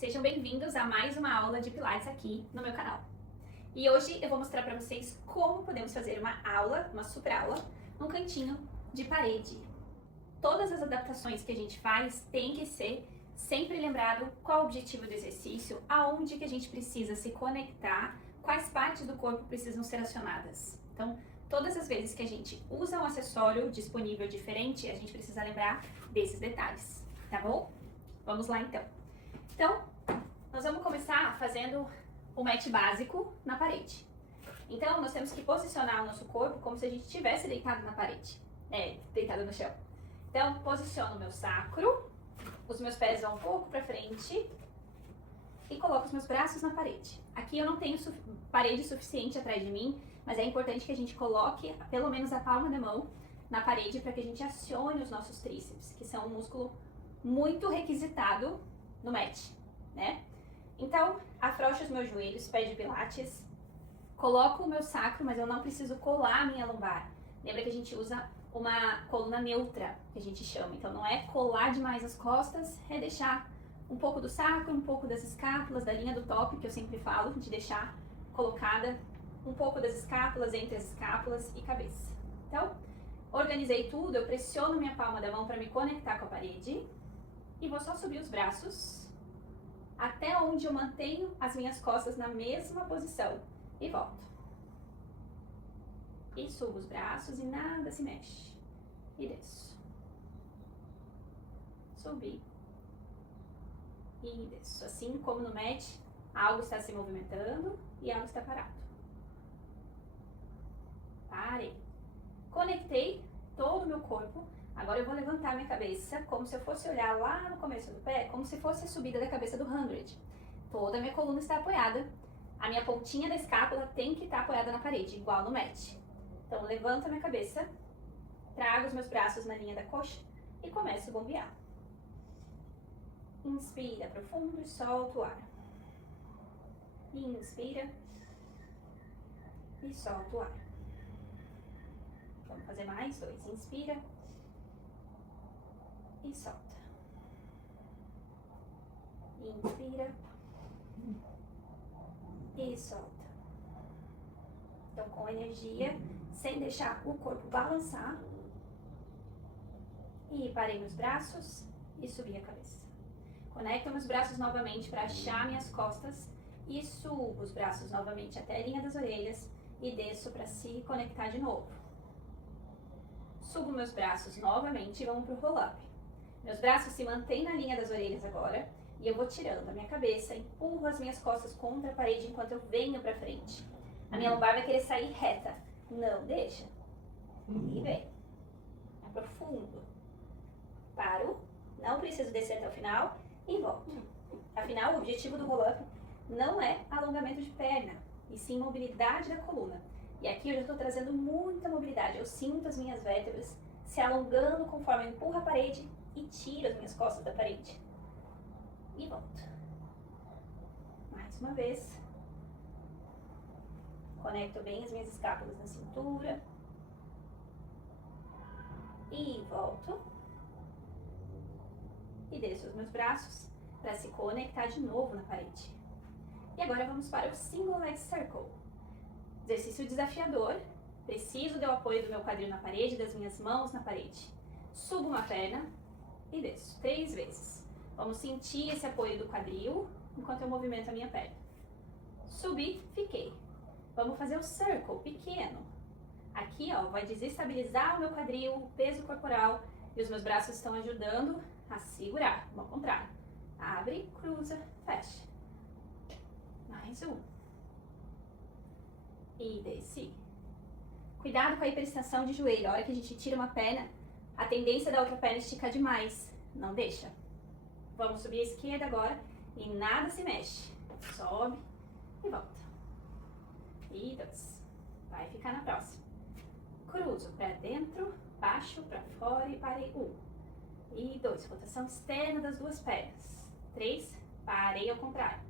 Sejam bem-vindos a mais uma aula de Pilates aqui no meu canal. E hoje eu vou mostrar para vocês como podemos fazer uma aula, uma super aula, num cantinho de parede. Todas as adaptações que a gente faz tem que ser sempre lembrado qual o objetivo do exercício, aonde que a gente precisa se conectar, quais partes do corpo precisam ser acionadas. Então, todas as vezes que a gente usa um acessório disponível diferente, a gente precisa lembrar desses detalhes, tá bom? Vamos lá então. Então, nós vamos começar fazendo o match básico na parede. Então, nós temos que posicionar o nosso corpo como se a gente estivesse deitado na parede, deitado no chão. Então, posiciono o meu sacro, os meus pés vão um pouco para frente e coloco os meus braços na parede. Aqui eu não tenho parede suficiente atrás de mim, mas é importante que a gente coloque pelo menos a palma da mão na parede para que a gente acione os nossos tríceps, que são um músculo muito requisitado no match, né? Então, afrouxo os meus joelhos, pé de pilates, coloco o meu sacro, mas eu não preciso colar a minha lombar. Lembra que a gente usa uma coluna neutra, que a gente chama. Então, não é colar demais as costas, é deixar um pouco do sacro, um pouco das escápulas, da linha do top, que eu sempre falo, de deixar colocada um pouco das escápulas, entre as escápulas e cabeça. Então, organizei tudo, eu pressiono minha palma da mão para me conectar com a parede e vou só subir os braços até onde eu mantenho as minhas costas na mesma posição e volto. E subo os braços e nada se mexe. E desço. Subi. E desço. Assim como no match, algo está se movimentando e algo está parado. Parei. Conectei todo o meu corpo. Agora eu vou levantar minha cabeça como se eu fosse olhar lá no começo do pé, como se fosse a subida da cabeça do 100. Toda a minha coluna está apoiada. A minha pontinha da escápula tem que estar apoiada na parede, igual no match. Então, levanto a minha cabeça, trago os meus braços na linha da coxa e começo a bombear. Inspira profundo e solta o ar. Inspira e solta o ar. Vamos fazer mais 2. Inspira e solta. Inspira e solta. Então, com energia, sem deixar o corpo balançar. E parei meus braços e subi a cabeça. Conecto meus braços novamente para achar minhas costas e subo os braços novamente até a linha das orelhas e desço para se conectar de novo. Subo meus braços novamente e vamos para o roll-up. Meus braços se mantêm na linha das orelhas agora e eu vou tirando a minha cabeça, empurro as minhas costas contra a parede enquanto eu venho para frente. A minha lombar vai querer sair reta. Não deixa. E vem. Aprofundo. Paro. Não preciso descer até o final e volto. Afinal, o objetivo do roll-up não é alongamento de perna, e sim mobilidade da coluna. E aqui eu já estou trazendo muita mobilidade. Eu sinto as minhas vértebras se alongando conforme eu empurro a parede e tiro as minhas costas da parede. E volto. Mais uma vez. Conecto bem as minhas escápulas na cintura. E volto. E desço os meus braços para se conectar de novo na parede. E agora vamos para o Single Leg Circle. Exercício desafiador. Preciso do apoio do meu quadril na parede, das minhas mãos na parede. Subo uma perna e desço 3 vezes. Vamos sentir esse apoio do quadril enquanto eu movimento a minha perna. Subi, fiquei. Vamos fazer o circle pequeno. Aqui, ó, vai desestabilizar o meu quadril, o peso corporal, e os meus braços estão ajudando a segurar. Ao contrário. Abre, cruza, fecha. Mais um. E desci. Cuidado com a hiperextensão de joelho. A hora que a gente tira uma perna, a tendência da outra perna é esticar demais. Não deixa. Vamos subir a esquerda agora e nada se mexe. Sobe e volta. E 2. Vai ficar na próxima. Cruzo para dentro, baixo, para fora e parei. 1. E 2. Rotação externa das duas pernas. 3. Parei ao contrário.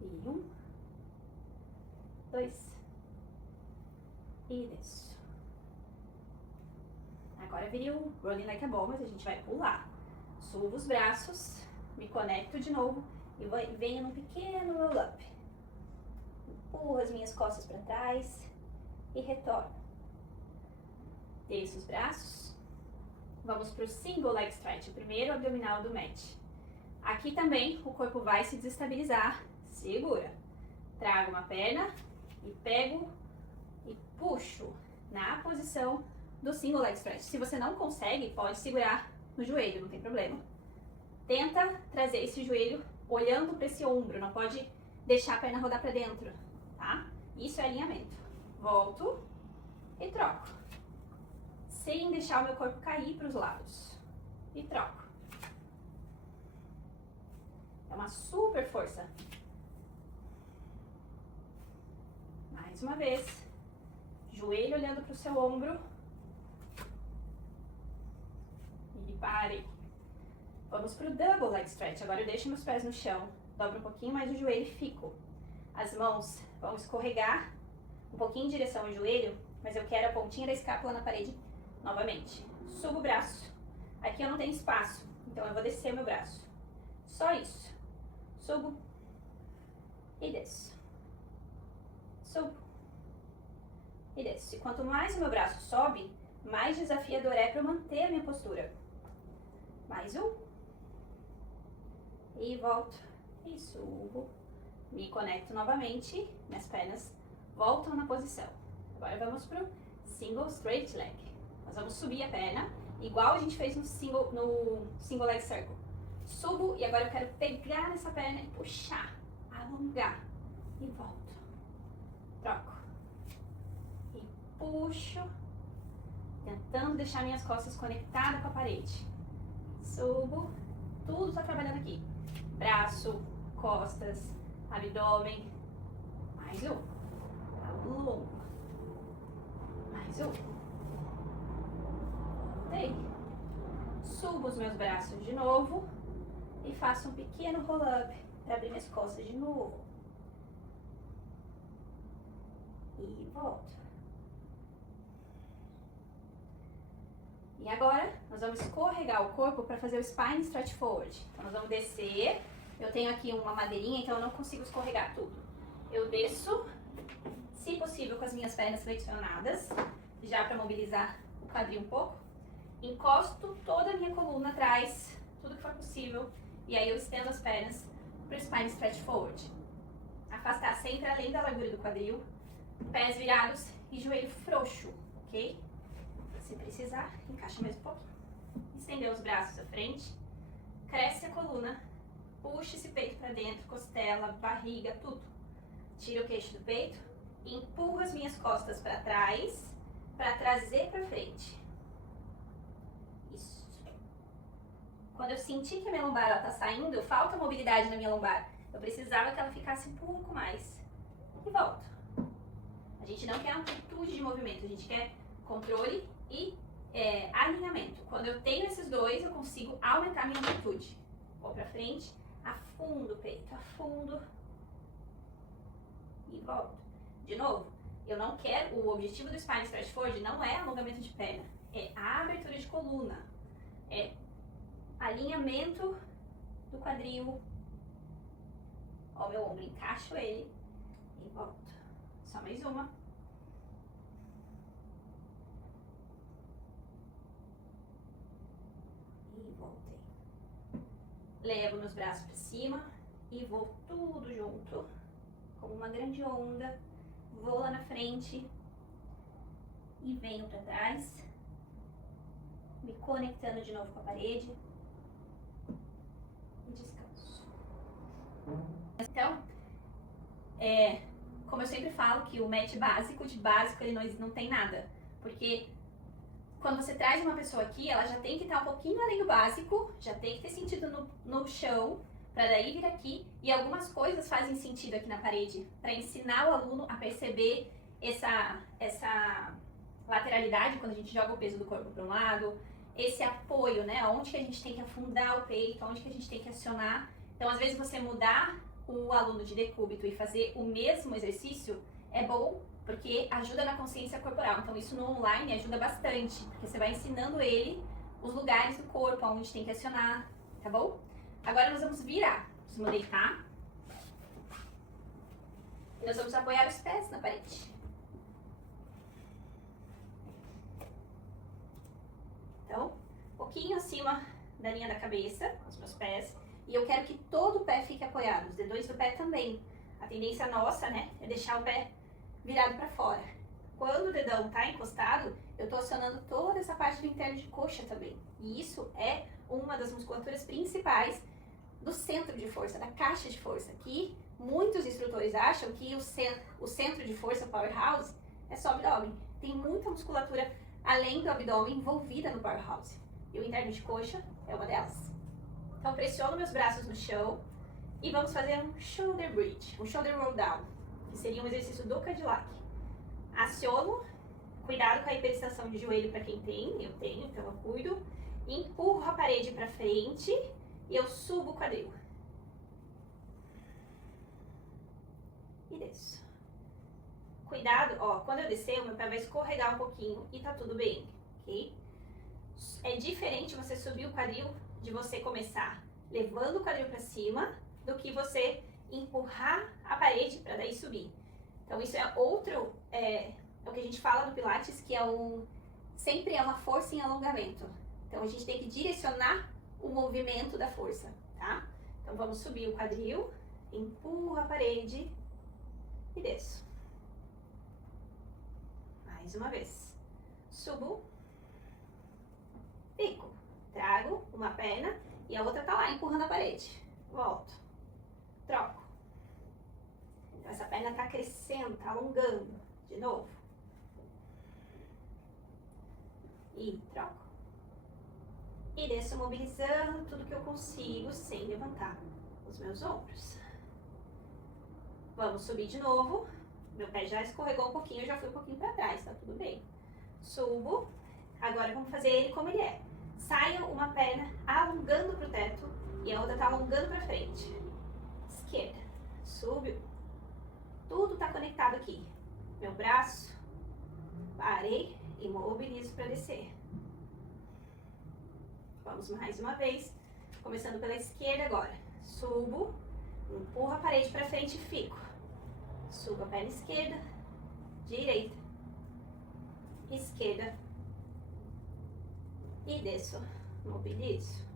E 1. 2. E desço. Agora viria o Rolling Like a Ball, mas a gente vai pular. Subo os braços, me conecto de novo E venho num pequeno roll-up. Empurro as minhas costas para trás e retorno. Desço os braços. Vamos para o single leg stretch, o primeiro abdominal do mat. Aqui também o corpo vai se desestabilizar. Segura. Trago uma perna e pego e puxo na posição do single leg stretch. Se você não consegue, pode segurar no joelho, não tem problema. Tenta trazer esse joelho olhando para esse ombro, não pode deixar a perna rodar para dentro, tá? Isso é alinhamento. Volto e troco. Sem deixar o meu corpo cair para os lados. E troco. É uma super força. Mais uma vez. Joelho olhando para o seu ombro. E pare. Vamos para o double leg stretch. Agora eu deixo meus pés no chão. Dobro um pouquinho mais o joelho e fico. As mãos vão escorregar um pouquinho em direção ao joelho, mas eu quero a pontinha da escápula na parede novamente. Subo o braço. Aqui eu não tenho espaço, então eu vou descer meu braço. Só isso. Subo e desço. Subo e desço. E quanto mais o meu braço sobe, mais desafiador é para eu manter a minha postura. Mais um. E volto. E subo. Me conecto novamente. Minhas pernas voltam na posição. Agora vamos pro single straight leg. Nós vamos subir a perna, igual a gente fez no single leg circle. Subo e agora eu quero pegar nessa perna e puxar, alongar. E volto. Troco. E puxo. Tentando deixar minhas costas conectadas com a parede. Subo. Tudo tá trabalhando aqui. Braço, costas, abdômen. Mais um. Alongo. Mais um. Voltei. Subo os meus braços de novo. E faço um pequeno roll-up para abrir minhas costas de novo. E volto. E agora, nós vamos escorregar o corpo para fazer o spine stretch forward. Então, nós vamos descer. Eu tenho aqui uma madeirinha, então eu não consigo escorregar tudo. Eu desço, se possível, com as minhas pernas flexionadas, já para mobilizar o quadril um pouco. Encosto toda a minha coluna atrás, tudo que for possível. E aí eu estendo as pernas para o spine stretch forward. Afastar sempre além da largura do quadril. Pés virados e joelho frouxo, ok? Se precisar, encaixa mais um pouquinho. Estender os braços à frente. Cresce a coluna. Puxa esse peito para dentro, costela, barriga, tudo. Tira o queixo do peito. E empurro as minhas costas para trás, para trazer para frente. Isso. Quando eu sentir que a minha lombar está saindo, falta mobilidade na minha lombar. Eu precisava que ela ficasse um pouco mais. E volto. A gente não quer amplitude de movimento, a gente quer controle e alinhamento. Quando eu tenho esses dois, eu consigo aumentar a minha amplitude. Vou para frente, afundo o peito, afundo e volto. De novo, eu não quero, o objetivo do spine stretch forward não é alongamento de perna, é a abertura de coluna, é alinhamento do quadril. Ó, o meu ombro, encaixo ele e volto. Só mais uma. E voltei. Levo meus braços para cima e vou tudo junto, como uma grande onda. Vou lá na frente e venho para trás, me conectando de novo com a parede e descanso. Então, como eu sempre falo que o mat básico, de básico ele não tem nada, porque quando você traz uma pessoa aqui, ela já tem que estar um pouquinho além do básico, já tem que ter sentido no chão, para daí vir aqui, e algumas coisas fazem sentido aqui na parede, para ensinar o aluno a perceber essa lateralidade, quando a gente joga o peso do corpo para um lado, esse apoio, né, onde que a gente tem que afundar o peito, onde que a gente tem que acionar. Então, às vezes, você mudar o aluno de decúbito e fazer o mesmo exercício é bom, porque ajuda na consciência corporal. Então, isso no online ajuda bastante, porque você vai ensinando ele os lugares do corpo, onde tem que acionar, tá bom? Agora nós vamos virar os mesmo deitar. E nós vamos apoiar os pés na parede. Então, um pouquinho acima da linha da cabeça, os meus pés. E eu quero que todo o pé fique apoiado, os dedões do pé também. A tendência nossa, né, é deixar o pé virado para fora. Quando o dedão tá encostado, eu tô acionando toda essa parte do interno de coxa também. E isso é uma das musculaturas principais do centro de força, da caixa de força, que muitos instrutores acham que o centro de força, powerhouse, é só abdômen. Tem muita musculatura além do abdômen envolvida no powerhouse. E o interno de coxa é uma delas. Então pressiono meus braços no chão e vamos fazer um shoulder bridge, um shoulder roll down, que seria um exercício do Cadillac. Aciono, cuidado com a hiperextensão de joelho para quem tem, eu tenho, então eu cuido. Empurro a parede para frente e eu subo o quadril. E desço. Cuidado, ó, quando eu descer, o meu pé vai escorregar um pouquinho e tá tudo bem, ok? É diferente você subir o quadril de você começar levando o quadril para cima do que você empurrar a parede para daí subir. Então isso é outro, é o que a gente fala no Pilates, que sempre é uma força em alongamento. Então a gente tem que direcionar o movimento da força, tá? Então vamos subir o quadril, empurro a parede e desço. Mais uma vez. Subo, fico, trago uma perna e a outra tá lá empurrando a parede. Volto, troco. Então essa perna tá crescendo, tá alongando. De novo. E troco. E desço mobilizando tudo que eu consigo sem levantar os meus ombros. Vamos subir de novo. Meu pé já escorregou um pouquinho, eu já fui um pouquinho para trás, tá tudo bem. Subo. Agora vamos fazer ele como ele é. Saio uma perna alongando pro teto e a outra tá alongando para frente. Esquerda. Subiu. Tudo tá conectado aqui. Meu braço. Parei e mobilizo para descer. Vamos mais uma vez. Começando pela esquerda agora. Subo. Empurro a parede para frente e fico. Subo a perna esquerda, direita, esquerda e desço, mobilizo.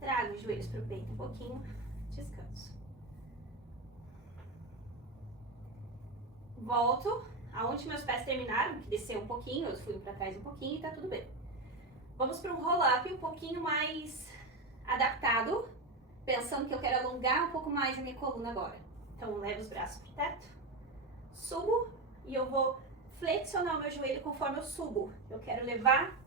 Trago os joelhos para o peito um pouquinho, descanso. Volto aonde meus pés terminaram, que desceu um pouquinho, eu fui para trás um pouquinho e tá tudo bem. Vamos para um roll-up um pouquinho mais adaptado, pensando que eu quero alongar um pouco mais a minha coluna agora. Então, levo os braços pro teto, subo e eu vou flexionar o meu joelho conforme eu subo. Eu quero levar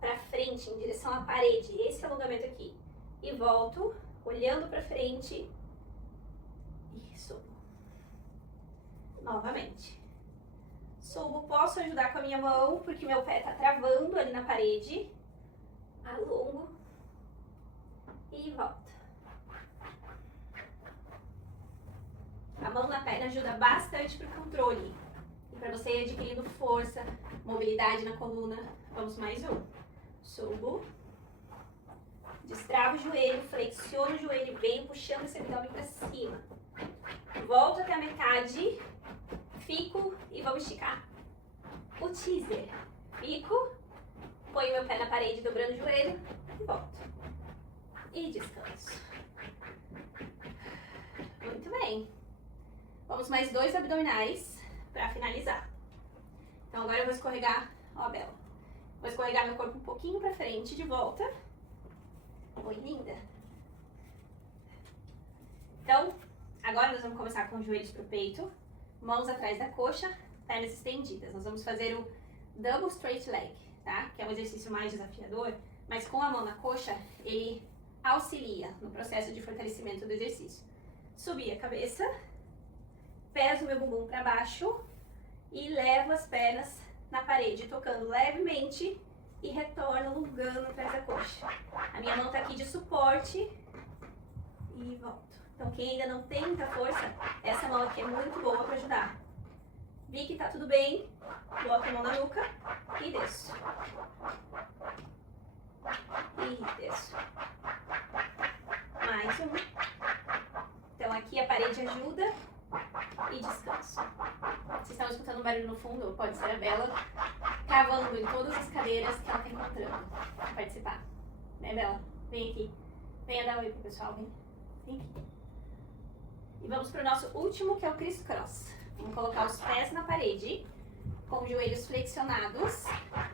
pra frente, em direção à parede, esse alongamento aqui. E volto, olhando pra frente e subo. Novamente. Subo, posso ajudar com a minha mão, porque meu pé tá travando ali na parede. Alongo e volto. A mão na perna ajuda bastante para o controle e para você ir adquirindo força, mobilidade na coluna. Vamos mais um. Subo, destravo o joelho, flexiono o joelho, venho puxando esse abdômen para cima. Volto até a metade, fico e vamos esticar. O teaser. Fico, ponho meu pé na parede, dobrando o joelho e volto. E descanso. Muito bem. Vamos mais 2 abdominais para finalizar. Então agora eu vou escorregar, ó Bela, vou escorregar meu corpo um pouquinho para frente, de volta. Oi, linda. Então, agora nós vamos começar com os joelhos pro peito, mãos atrás da coxa, pernas estendidas. Nós vamos fazer o double straight leg, tá? Que é um exercício mais desafiador, mas com a mão na coxa, ele auxilia no processo de fortalecimento do exercício. Subir a cabeça. Peso meu bumbum para baixo e levo as pernas na parede, tocando levemente e retorno alongando atrás da coxa. A minha mão tá aqui de suporte e volto. Então quem ainda não tem muita força, essa mão aqui é muito boa para ajudar. Vi que tá tudo bem, boto a mão na nuca e desço. E desço. e descanso. Vocês estão escutando um barulho no fundo? Pode ser a Bela cavando em todas as cadeiras que ela está encontrando para participar. Né, Bela? Vem aqui. Venha dar um oi pro pessoal, vem. Vem aqui. E vamos para o nosso último, que é o criss-cross. Vamos colocar os pés na parede, com os joelhos flexionados.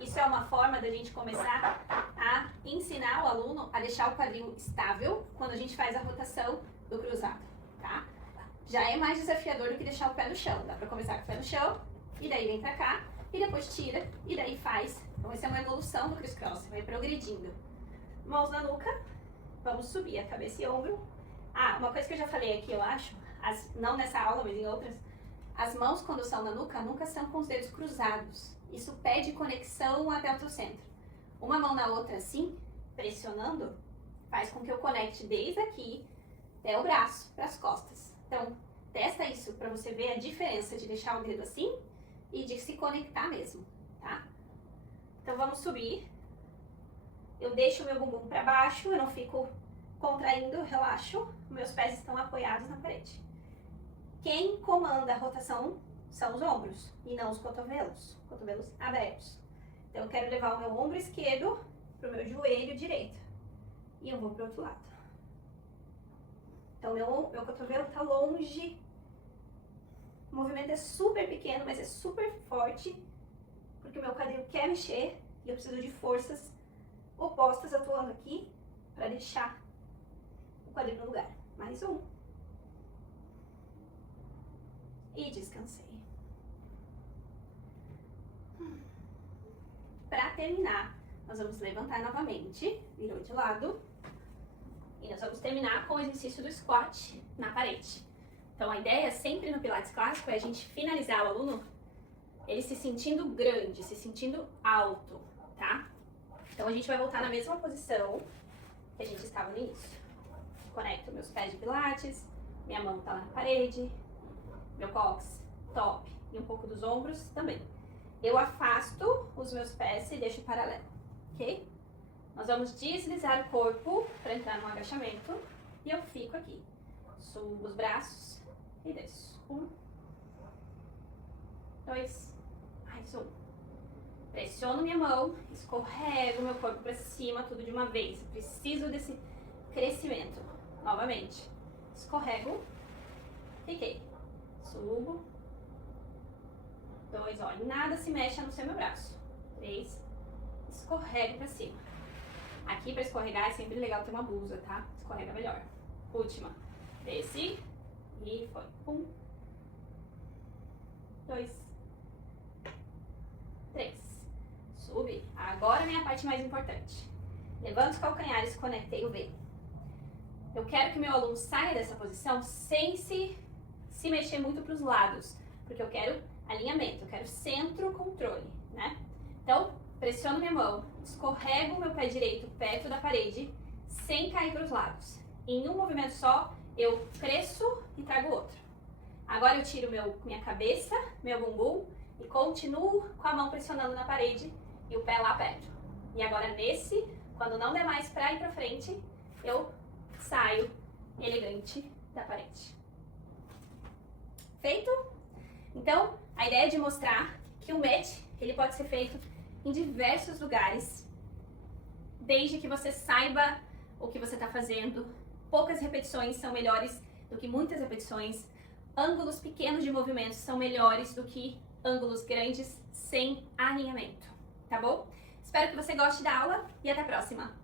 Isso é uma forma da gente começar a ensinar o aluno a deixar o quadril estável quando a gente faz a rotação do cruzado, tá? Já é mais desafiador do que deixar o pé no chão. Dá pra começar com o pé no chão, e daí vem pra cá, e depois tira, e daí faz. Então essa é uma evolução do criss-cross, vai progredindo. Mãos na nuca, vamos subir a cabeça e ombro. Ah, uma coisa que eu já falei aqui, eu acho, não nessa aula, mas em outras, as mãos quando são na nuca, nunca são com os dedos cruzados. Isso pede conexão até o teu centro. Uma mão na outra assim, pressionando, faz com que eu conecte desde aqui até o braço, para as costas. Então, testa isso para você ver a diferença de deixar o dedo assim e de se conectar mesmo, tá? Então, vamos subir. Eu deixo o meu bumbum para baixo, eu não fico contraindo, eu relaxo. Meus pés estão apoiados na parede. Quem comanda a rotação são os ombros e não os cotovelos abertos. Então, eu quero levar o meu ombro esquerdo para o meu joelho direito. E eu vou para o outro lado. Então, meu cotovelo está longe. O movimento é super pequeno, mas é super forte. Porque o meu quadril quer mexer e eu preciso de forças opostas atuando aqui para deixar o quadril no lugar. Mais um. E descansei. Para terminar, nós vamos levantar novamente, virou de lado. E nós vamos terminar com o exercício do squat na parede. Então a ideia sempre no Pilates clássico é a gente finalizar o aluno, ele se sentindo grande, se sentindo alto, tá? Então a gente vai voltar na mesma posição que a gente estava no início. Conecto meus pés de Pilates, minha mão tá lá na parede, meu cóccix, top e um pouco dos ombros também. Eu afasto os meus pés e deixo paralelo, ok? Nós vamos deslizar o corpo para entrar no agachamento e eu fico aqui. Subo os braços e desço. 1, 2, mais 1. Pressiono minha mão, escorrego meu corpo para cima, tudo de uma vez. Eu preciso desse crescimento. Novamente. Escorrego, fiquei. Subo. 2, olha, nada se mexe a não ser meu braço. 3, escorrego para cima. Aqui para escorregar é sempre legal ter uma blusa, tá? Escorrega melhor. Última. Desce. E foi. 1, 2, 3. Sube. Agora vem a parte mais importante. Levanta os calcanhares, conectei o V. Eu quero que meu aluno saia dessa posição sem se mexer muito para os lados. Porque eu quero alinhamento, eu quero centro-controle, né? Então, pressiono minha mão, escorrego meu pé direito perto da parede, sem cair para os lados. Em um movimento só, eu cresço e trago outro. Agora eu tiro minha cabeça, meu bumbum, e continuo com a mão pressionando na parede e o pé lá perto. E agora nesse, quando não der mais para ir para frente, eu saio elegante da parede. Feito? Então, a ideia é de mostrar que o mat, ele pode ser feito em diversos lugares, desde que você saiba o que você está fazendo. Poucas repetições são melhores do que muitas repetições. Ângulos pequenos de movimentos são melhores do que ângulos grandes sem alinhamento, tá bom? Espero que você goste da aula e até a próxima!